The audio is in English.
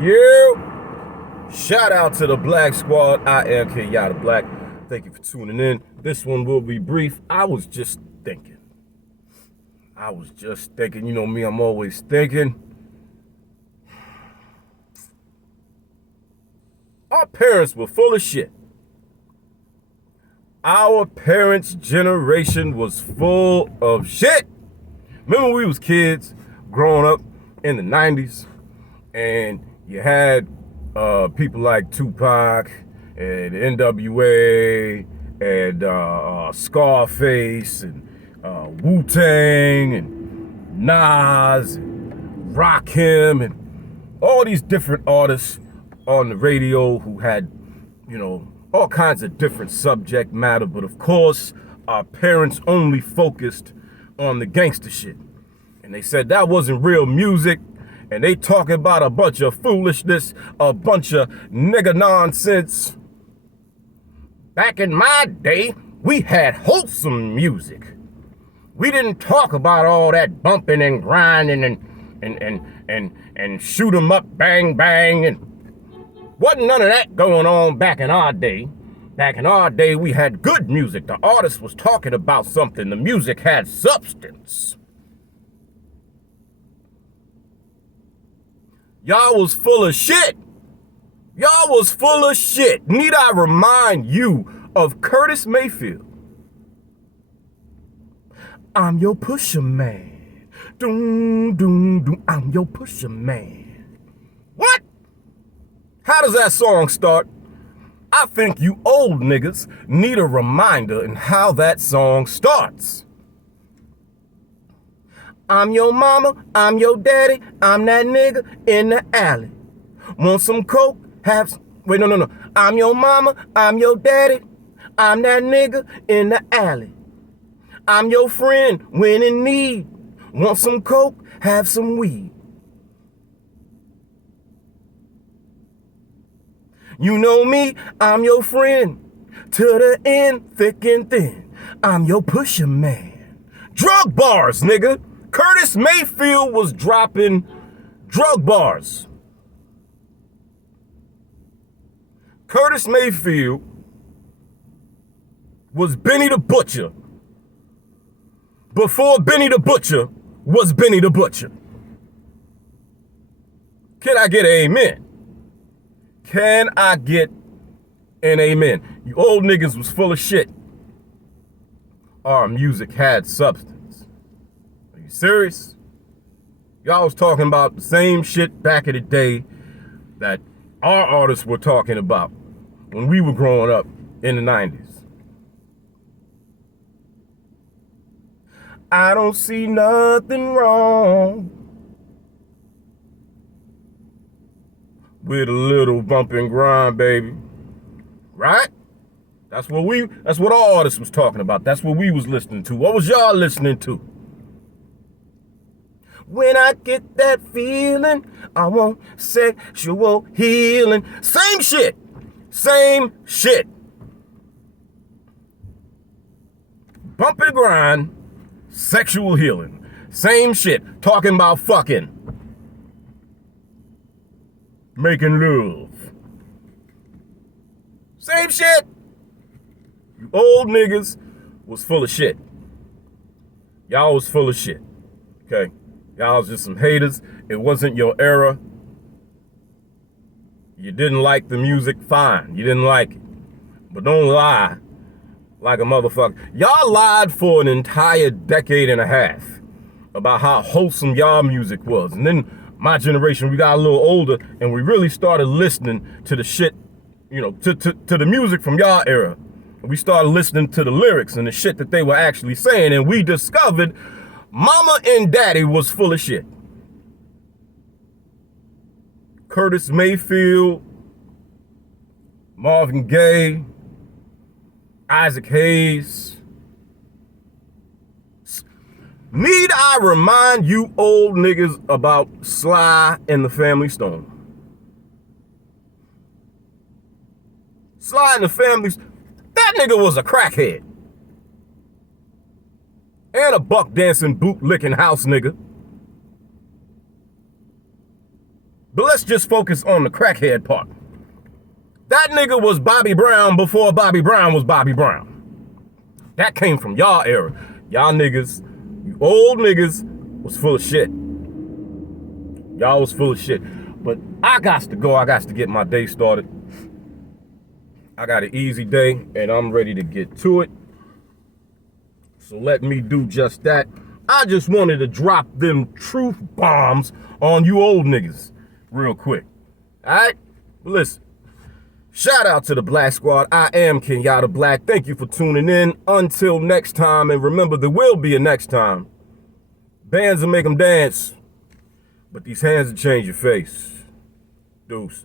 Yeah. Shout out to the Black Squad. I am Kenyatta Black. Thank you for tuning in. This one will be brief. I was just thinking. You know me, I'm always thinking. Our parents were full of shit. Our parents' generation was full of shit. Remember when we was kids growing up in the 90s and you had people like Tupac and NWA and Scarface and Wu-Tang and Nas and Rakim and all these different artists on the radio who had, you know, all kinds of different subject matter, but of course, our parents only focused on the gangster shit. And they said that wasn't real music, and they talking about a bunch of foolishness, a bunch of nigga nonsense. Back in my day, we had wholesome music. We didn't talk about all that bumping and grinding and shoot 'em up, bang, bang, and wasn't none of that going on back in our day. Back in our day, we had good music. The artist was talking about something. The music had substance. Y'all was full of shit. Y'all was full of shit. Need I remind you of Curtis Mayfield? I'm your pusher man. Doom, doom, doom. I'm your pusher man. What? How does that song start? I think you old niggas need a reminder in how that song starts. I'm your mama, I'm your daddy, I'm that nigga in the alley. Want some coke? No. I'm your mama, I'm your daddy, I'm that nigga in the alley. I'm your friend when in need. Want some coke? Have some weed. You know me, I'm your friend. To the end, thick and thin. I'm your pusher man. Drug bars, nigga. Curtis Mayfield was dropping drug bars. Curtis Mayfield was Benny the Butcher before Benny the Butcher was Benny the Butcher. Can I get an amen? Can I get an amen? You old niggas was full of shit. Our music had substance. Are you serious? Y'all was talking about the same shit back in the day that our artists were talking about when we were growing up in the 90s. I don't see nothing wrong with a little bump and grind, baby. Right? That's what all artists was talking about. That's what we was listening to. What was y'all listening to? When I get that feeling, I want sexual healing. Same shit. Same shit. Bump and grind, sexual healing. Same shit. Talking about fucking. Making love. Same shit. You old niggas was full of shit. Y'all was full of shit. Okay? Y'all was just some haters. It wasn't your era. You didn't like the music, fine. You didn't like it. But don't lie like a motherfucker. Y'all lied for an entire decade and a half about how wholesome y'all music was. And then my generation, we got a little older and we really started listening to the shit, you know, to the music from y'all era. We started listening to the lyrics and the shit that they were actually saying, and we discovered Mama and Daddy was full of shit. Curtis Mayfield, Marvin Gaye, Isaac Hayes. Need I remind you old niggas about Sly and the Family Stone? Sly and the Family Stone. That nigga was a crackhead. And a buck dancing, boot licking house nigga. But let's just focus on the crackhead part. That nigga was Bobby Brown before Bobby Brown was Bobby Brown. That came from y'all era. Y'all niggas, you old niggas, was full of shit. Y'all was full of shit. But I got to go. I got to get my day started. I got an easy day, and I'm ready to get to it. So let me do just that. I just wanted to drop them truth bombs on you old niggas real quick. All right? Listen. Shout out to the Black Squad. I am Kenyatta Black. Thank you for tuning in. Until next time, and remember, there will be a next time. Bands will make them dance, but these hands will change your face. Deuces.